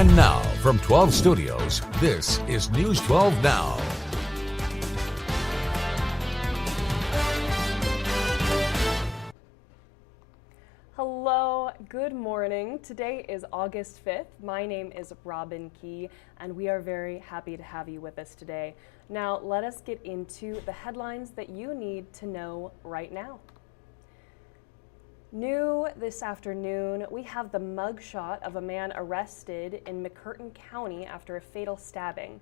And now, from 12 Studios, this is News 12 Now. Hello, good morning. Today is August 5th. My name is Robin Key, and we are very happy to have you with us today. Now, let us get into the headlines that you need to know right now. New this afternoon, we have the mugshot of a man arrested in McCurtain County after a fatal stabbing.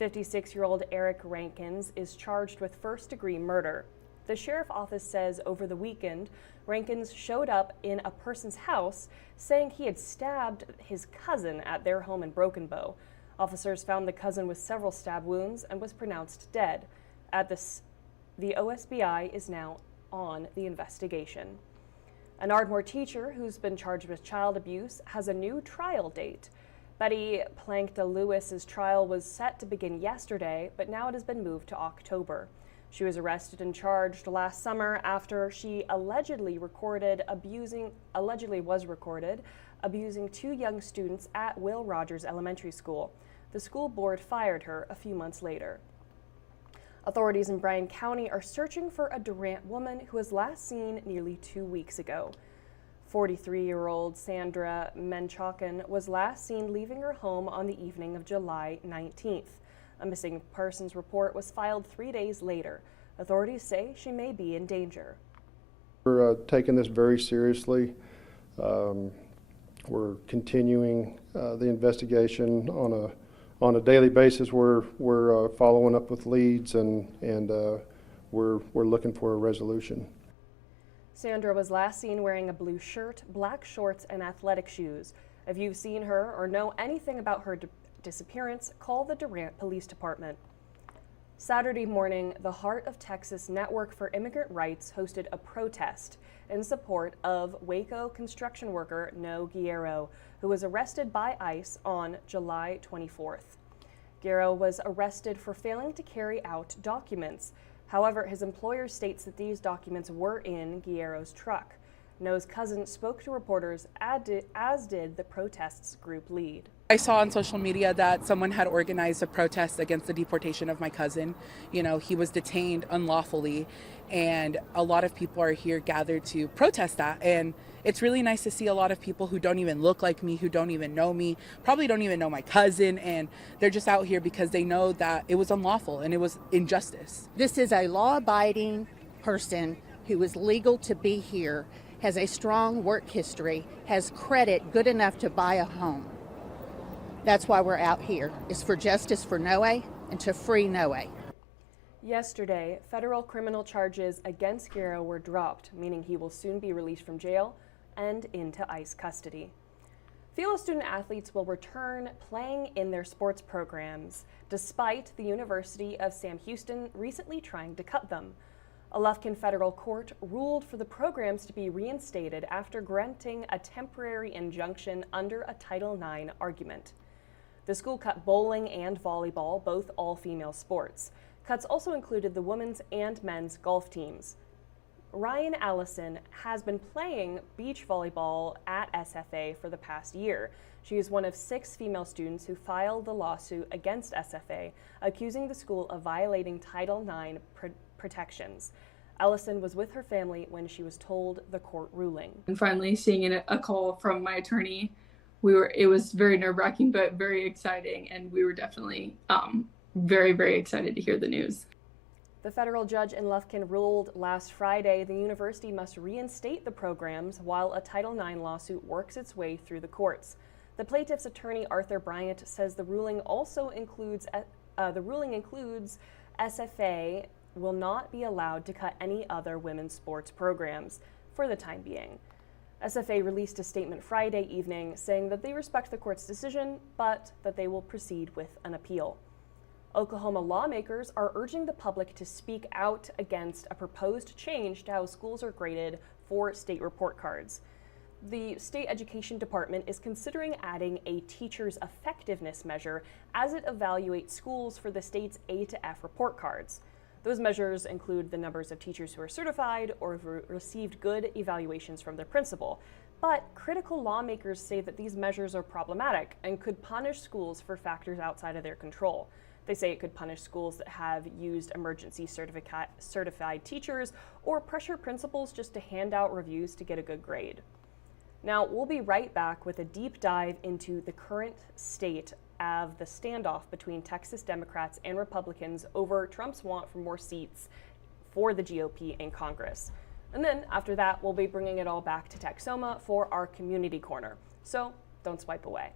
56-year-old Eric Rankins is charged with first-degree murder. The sheriff's office says over the weekend, Rankins showed up in a person's house saying he had stabbed his cousin at their home in Broken Bow. Officers found the cousin with several stab wounds and was pronounced dead. The OSBI is now on the investigation. An Ardmore teacher who's been charged with child abuse has a new trial date. Betty Plankta-Lewis's trial was set to begin yesterday, but now it has been moved to October. She was arrested and charged last summer after she allegedly was recorded abusing two young students at Will Rogers Elementary School. The school board fired her a few months later. Authorities in Bryan County are searching for a Durant woman who was last seen nearly 2 weeks ago. 43-year-old Sandra Menchakan was last seen leaving her home on the evening of July 19th. A missing persons report was filed 3 days later. Authorities say she may be in danger. We're taking this very seriously. We're continuing the investigation on a daily basis. We're following up with leads and we're looking for a resolution. Sandra was last seen wearing a blue shirt, black shorts, and athletic shoes. If you've seen her or know anything about her disappearance, call the Durant Police Department. Saturday morning, the Heart of Texas Network for Immigrant Rights hosted a protest in support of Waco construction worker No Guerrero, who was arrested by ICE on July 24th. Guerrero was arrested for failing to carry out documents. However, his employer states that these documents were in Guerrero's truck. No's cousin spoke to reporters, as did the protest's group lead. I saw on social media that someone had organized a protest against the deportation of my cousin. You know, he was detained unlawfully, and a lot of people are here gathered to protest that. And it's really nice to see a lot of people who don't even look like me, who don't even know me, probably don't even know my cousin, and they're just out here because they know that it was unlawful and it was injustice. This is a law-abiding person who is legal to be here, has a strong work history, has credit good enough to buy a home. That's why we're out here, is for justice for Noe and to free Noe. Yesterday, federal criminal charges against Guerrero were dropped, meaning he will soon be released from jail and into ICE custody. Fellow student athletes will return playing in their sports programs, despite the University of Sam Houston recently trying to cut them. A Lufkin federal court ruled for the programs to be reinstated after granting a temporary injunction under a Title IX argument. The school cut bowling and volleyball, both all-female sports. Cuts also included the women's and men's golf teams. Ryan Allison has been playing beach volleyball at SFA for the past year. She is one of 6 female students who filed the lawsuit against SFA, accusing the school of violating Title IX protections. Allison was with her family when she was told the court ruling. And finally seeing a call from my attorney, it was very nerve-wracking but very exciting, and we were definitely very, very excited to hear the news. The federal judge in Lufkin ruled last Friday the university must reinstate the programs while a Title IX lawsuit works its way through the courts. The plaintiff's attorney Arthur Bryant says the ruling includes SFA will not be allowed to cut any other women's sports programs for the time being. SFA released a statement Friday evening saying that they respect the court's decision, but that they will proceed with an appeal. Oklahoma lawmakers are urging the public to speak out against a proposed change to how schools are graded for state report cards. The state education department is considering adding a teacher's effectiveness measure as it evaluates schools for the state's A to F report cards. Those measures include the numbers of teachers who are certified or have received good evaluations from their principal. But critical lawmakers say that these measures are problematic and could punish schools for factors outside of their control. They say it could punish schools that have used emergency certified teachers or pressure principals just to hand out reviews to get a good grade. Now, we'll be right back with a deep dive into the current state of the standoff between Texas Democrats and Republicans over Trump's want for more seats for the GOP in Congress. And then after that, we'll be bringing it all back to Texoma for our community corner. So don't swipe away.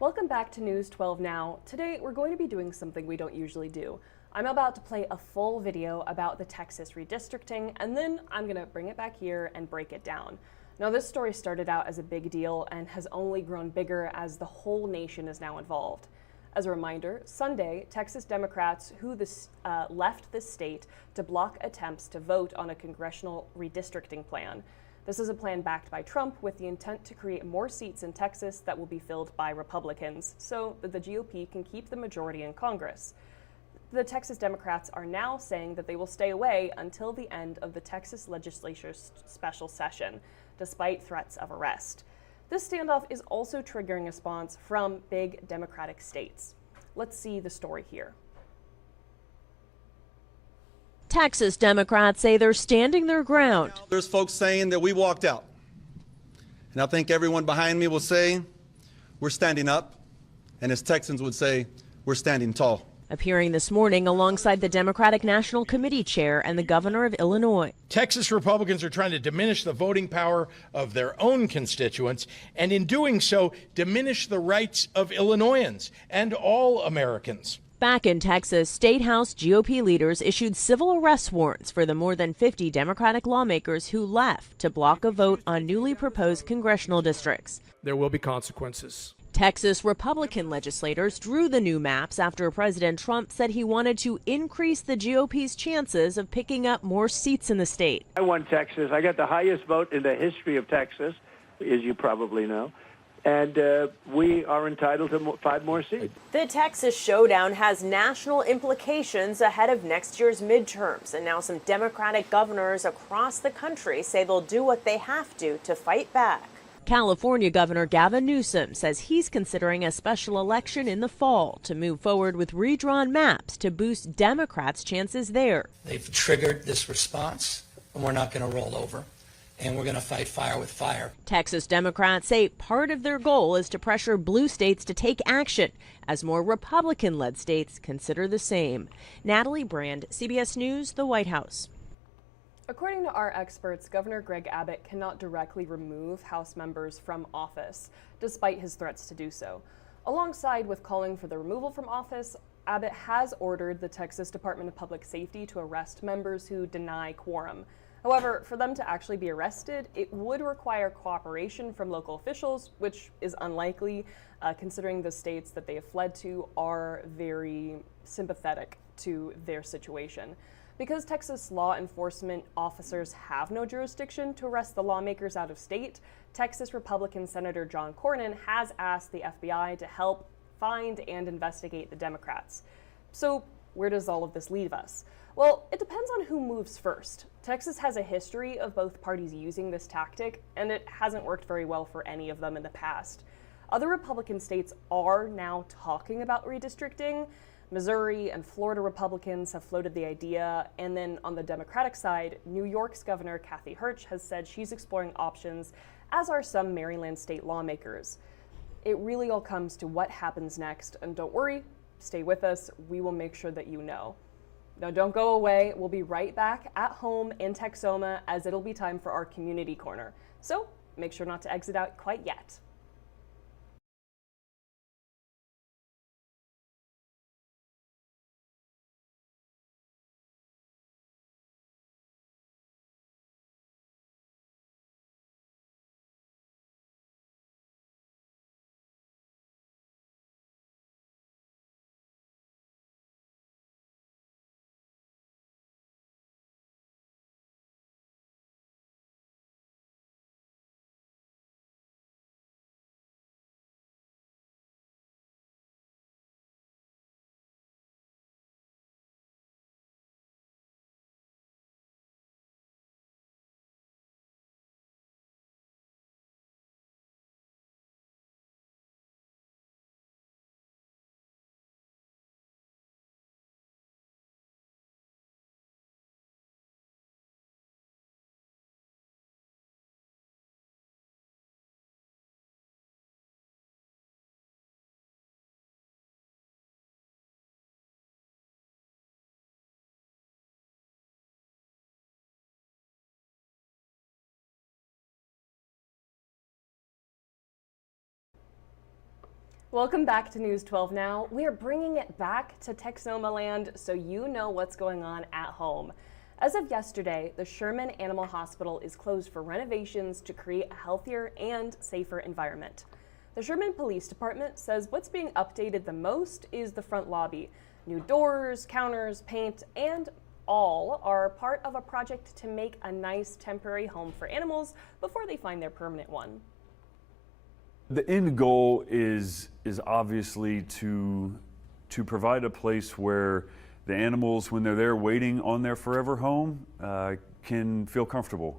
Welcome back to News 12 Now. Today we're going to be doing something we don't usually do. I'm about to play a full video about the Texas redistricting, and then I'm going to bring it back here and break it down. Now, this story started out as a big deal and has only grown bigger as the whole nation is now involved. As a reminder, Sunday, Texas Democrats left the state to block attempts to vote on a congressional redistricting plan. This is a plan backed by Trump with the intent to create more seats in Texas that will be filled by Republicans so that the GOP can keep the majority in Congress. The Texas Democrats are now saying that they will stay away until the end of the Texas legislature's special session, despite threats of arrest. This standoff is also triggering a response from big Democratic states. Let's see the story here. Texas Democrats say they're standing their ground. There's folks saying that we walked out. And I think everyone behind me will say, we're standing up. And as Texans would say, we're standing tall. Appearing this morning alongside the Democratic National Committee chair and the governor of Illinois. Texas Republicans are trying to diminish the voting power of their own constituents, and in doing so, diminish the rights of Illinoisans and all Americans. Back in Texas, State House GOP leaders issued civil arrest warrants for the more than 50 Democratic lawmakers who left to block a vote on newly proposed congressional districts. There will be consequences. Texas Republican legislators drew the new maps after President Trump said he wanted to increase the GOP's chances of picking up more seats in the state. I won Texas. I got the highest vote in the history of Texas, as you probably know. And we are entitled to 5 more seats. The Texas showdown has national implications ahead of next year's midterms. And now some Democratic governors across the country say they'll do what they have to fight back. California Governor Gavin Newsom says he's considering a special election in the fall to move forward with redrawn maps to boost Democrats' chances there. They've triggered this response, and we're not going to roll over. And we're going to fight fire with fire. Texas Democrats say part of their goal is to pressure blue states to take action as more Republican-led states consider the same. Natalie Brand, CBS News, the White House. According to our experts, Governor Greg Abbott cannot directly remove House members from office, despite his threats to do so. Alongside with calling for the removal from office, Abbott has ordered the Texas Department of Public Safety to arrest members who deny quorum. However, for them to actually be arrested, it would require cooperation from local officials, which is unlikely, considering the states that they have fled to are very sympathetic to their situation. Because Texas law enforcement officers have no jurisdiction to arrest the lawmakers out of state, Texas Republican Senator John Cornyn has asked the FBI to help find and investigate the Democrats. So where does all of this leave us? Well, it depends on who moves first. Texas has a history of both parties using this tactic, and it hasn't worked very well for any of them in the past. Other Republican states are now talking about redistricting, Missouri and Florida Republicans have floated the idea, and then on the Democratic side, New York's Governor Kathy Hirsch has said she's exploring options, as are some Maryland state lawmakers. It really all comes to what happens next, and don't worry, stay with us, we will make sure that you know. Now don't go away, we'll be right back at home in Texoma as it'll be time for our community corner. So make sure not to exit out quite yet. Welcome back to News 12 Now. We are bringing it back to Texoma land so you know what's going on at home. As of yesterday, the Sherman Animal Hospital is closed for renovations to create a healthier and safer environment. The Sherman Police Department says what's being updated the most is the front lobby. New doors, counters, paint, and all are part of a project to make a nice temporary home for animals before they find their permanent one. The end goal is obviously to provide a place where the animals, when they're there waiting on their forever home, can feel comfortable.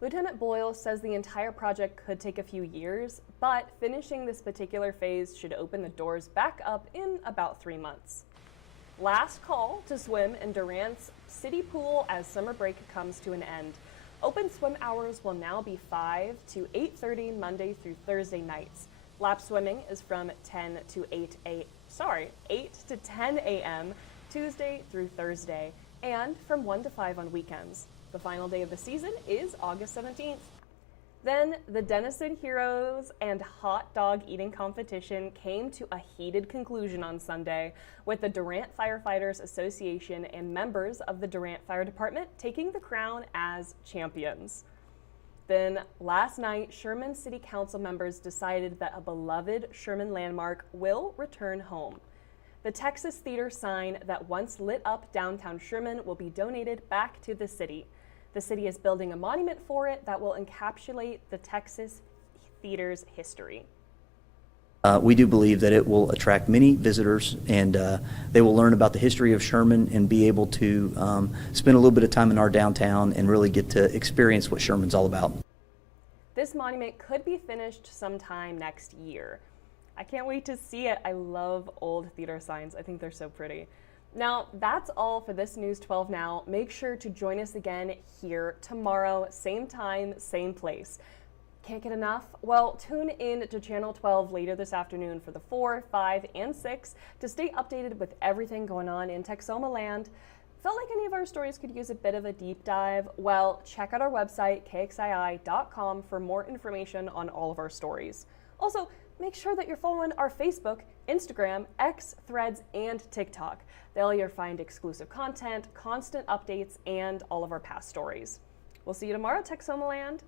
Lieutenant Boyle says the entire project could take a few years, but finishing this particular phase should open the doors back up in about 3 months. Last call to swim in Durant's city pool as summer break comes to an end. Open swim hours will now be 5 to 8:30 Monday through Thursday nights. Lap swimming is from 8 to 10 a.m. Tuesday through Thursday, and from 1 to 5 on weekends. The final day of the season is August 17th. Then the Denison Heroes and hot dog eating competition came to a heated conclusion on Sunday, with the Durant Firefighters Association and members of the Durant Fire Department taking the crown as champions. Then last night, Sherman City Council members decided that a beloved Sherman landmark will return home. The Texas Theater sign that once lit up downtown Sherman will be donated back to the city. The city is building a monument for it that will encapsulate the Texas Theater's history. We do believe that it will attract many visitors, and they will learn about the history of Sherman and be able to spend a little bit of time in our downtown and really get to experience what Sherman's all about. This monument could be finished sometime next year. I can't wait to see it. I love old theater signs. I think they're so pretty. Now, that's all for this News 12 Now. Make sure to join us again here tomorrow, same time, same place. Can't get enough? Well, tune in to Channel 12 later this afternoon for the 4, 5, and 6 to stay updated with everything going on in Texoma land. Felt like any of our stories could use a bit of a deep dive? Well, check out our website, KXII.com, for more information on all of our stories. Also, make sure that you're following our Facebook, Instagram, X, Threads, and TikTok. There you'll find exclusive content, constant updates, and all of our past stories. We'll see you tomorrow, Texoma land.